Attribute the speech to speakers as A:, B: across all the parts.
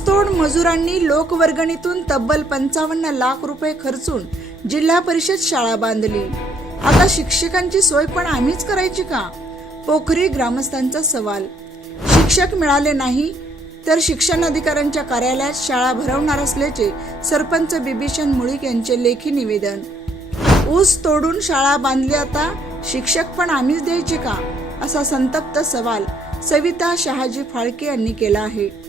A: ऊसतोड मजुरांनी लोकवर्गणीतून तब्बल पंचावन्न लाख रुपये खर्चून जिल्हा परिषद शाळा बांधली. आता शिक्षकांची सोय पण आम्हीच करायची का? पोखरी ग्रामस्थांचा सवाल. शिक्षक मिळाले नाही तर शिक्षण अधिकाऱ्यांच्या कार्यालयात शाळा भरवणार असल्याचे सरपंच बिभीषण मुळीक यांचे लेखी निवेदन. ऊस तोडून शाळा बांधली आता शिक्षक पण आम्हीच द्यायचे का? असा संतप्त सवाल सविता शहाजी फाळके यांनी केला आहे.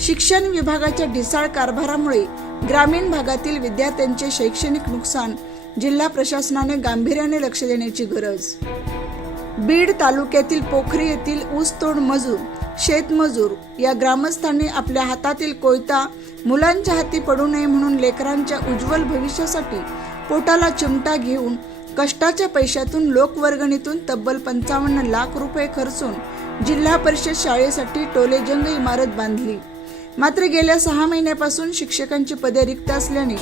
A: शिक्षण विभागाच्या ढिसाळ कारभारामुळे ग्रामीण भागातील विद्यार्थ्यांचे शैक्षणिक नुकसान जिल्हा प्रशासनाने गांभीर्याने लक्ष देण्याची गरज. बीड तालुक्यातील पोखरी येथील ऊसतोड मजूर शेतमजूर या ग्रामस्थांनी आपल्या हातातील कोयता मुलांच्या हाती पडू नये म्हणून लेकरांच्या उज्ज्वल भविष्यासाठी पोटाला चिमटा घेऊन कष्टाच्या पैशातून लोकवर्गणीतून तब्बल पंचावन्न लाख रुपये खर्चून जिल्हा परिषद शाळेसाठी टोलेजंग इमारत बांधली. मात्र गेल्या सहा महिन्यापासून शिक्षकांची पदे रिक्त असल्याने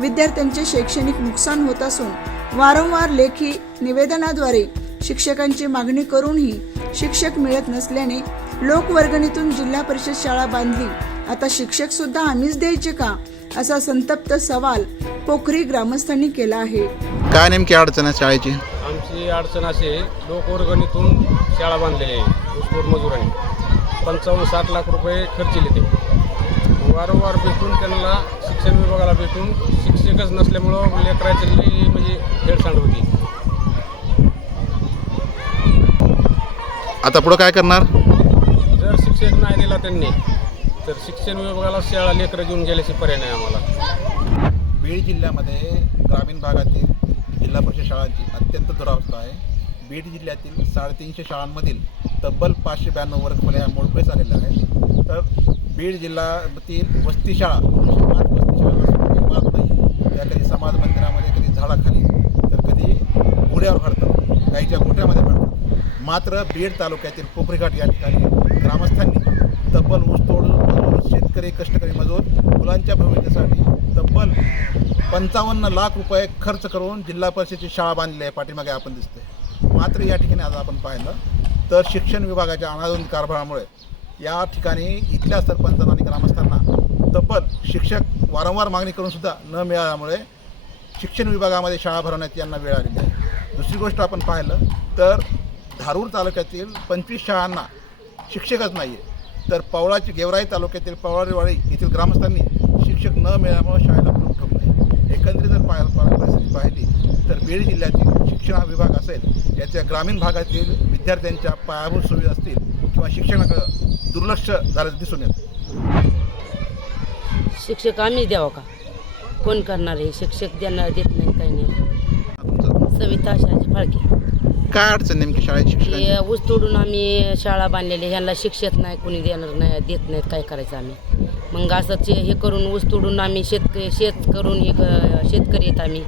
A: विद्यार्थ्यांचे शैक्षणिक नुकसान होत असून वारंवार लेखी निवेदनाद्वारे शिक्षकांची मागणी करूनही शिक्षक मिळत नसल्याने लोकवर्गणीतून जिल्हा परिषद शाळा बांधली. आता शिक्षक सुद्धा आम्हीच द्यायचे का? असा संतप्त सवाल पोखरी ग्रामस्थांनी केला आहे.
B: काय नेमकी अडचण आहे शाळेची?
C: आमची अडचण अशी आहे लोकवर्गणीतून शाळा बांधलेली आहे ऊसतोड मजुरांनी. पंचावन्न साठ लाख रुपये खर्चिले ते. वारंवार भेटून त्यांना शिक्षण विभागाला भेटून शिक्षकच नसल्यामुळं लेकराची लई म्हणजे हेळसांड होती.
B: आता पुढं काय करणार?
C: जर शिक्षक नाही दिला त्यांनी तर शिक्षण विभागाला शाळा लेकरं घेऊन गेल्याची पर्याय नाही आम्हाला.
D: बीड जिल्ह्यामध्ये ग्रामीण भागातील जिल्हा परिषद शाळांची अत्यंत दुरावस्था आहे. बीड जिल्ह्यातील साडेतीनशे शाळांमधील तब्बल पाचशे ब्याण्णव वर्गखोल्या ह्या मोडकळीस आलेल्या आहेत. तर बीड जिल्ह्यातील वस्ती शाळा म्हणजे दोनशे पाच वस्ती शाळा नाही. त्या कधी समाज मंदिरामध्ये कधी झाडाखाली तर कधी घोड्यावर भरतात गाईच्या गोठ्यामध्ये भरतात मात्र बीड तालुक्यातील पोखरीघाट या ठिकाणी ग्रामस्थांनी तब्बल ऊसतोड मजूर शेतकरी कष्टकरी मजूर मुलांच्या भविष्यासाठी तब्बल पंचावन्न लाख रुपये खर्च करून जिल्हा परिषदेची शाळा बांधली आहे. पाठीमागे आपण दिसते मात्र या ठिकाणी आज आपण पाहिलं तर शिक्षण विभागाच्या अनाधून कारभारामुळे या ठिकाणी इथल्या सरपंचांना आणि ग्रामस्थांना तब्बल शिक्षक वारंवार मागणी करूनसुद्धा न मिळाल्यामुळे शिक्षण विभागामध्ये शाळा भरवण्यात यांना वेळ आलेली आहे. दुसरी गोष्ट आपण पाहिलं तर धारूर तालुक्यातील पंचवीस शाळांना शिक्षकच नाही आहे तर पवळाची गेवराई तालुक्यातील पवळारीवाडी येथील ग्रामस्थांनी शिक्षक न मिळाल्यामुळे शाळेला कुलूप ठोकले एकंदरीत जर पाहायला परिस्थिती पाहिली तर बीड जिल्ह्यातील शिक्षण विभाग असेल याच्या ग्रामीण भागातील विद्यार्थ्यांच्या पायाभूत सुविधा असतील किंवा शिक्षणाकडं दुर्लक्ष झाल्याचं दिसून येतं.
E: शिक्षक आम्ही द्यावं का? कोण करणार आहे शिक्षक देणार देत नाही काही नाही. सविता शहाजी फाळके.
B: काय अडचण नेमकी शाळेत
E: हे ऊस तोडून आम्ही शाळा बांधलेली ह्यांना शिक्षक नाही कोणी देणार नाही देत नाहीत काय करायचं आम्ही? मग असंच हे करून ऊस तोडून आम्ही शेतकरी शेत करून हे शेतकरी आहेत आम्ही.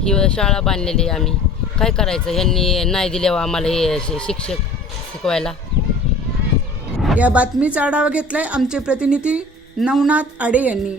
E: ही शाळा बांधलेली आहे आम्ही. काय करायचं? ह्यांनी नाही दिल्यावर आम्हाला हे शिक्षक शिकवायला.
A: या बातमीचा आढावा घेतलाय आमचे प्रतिनिधी नवनाथ आडे यांनी.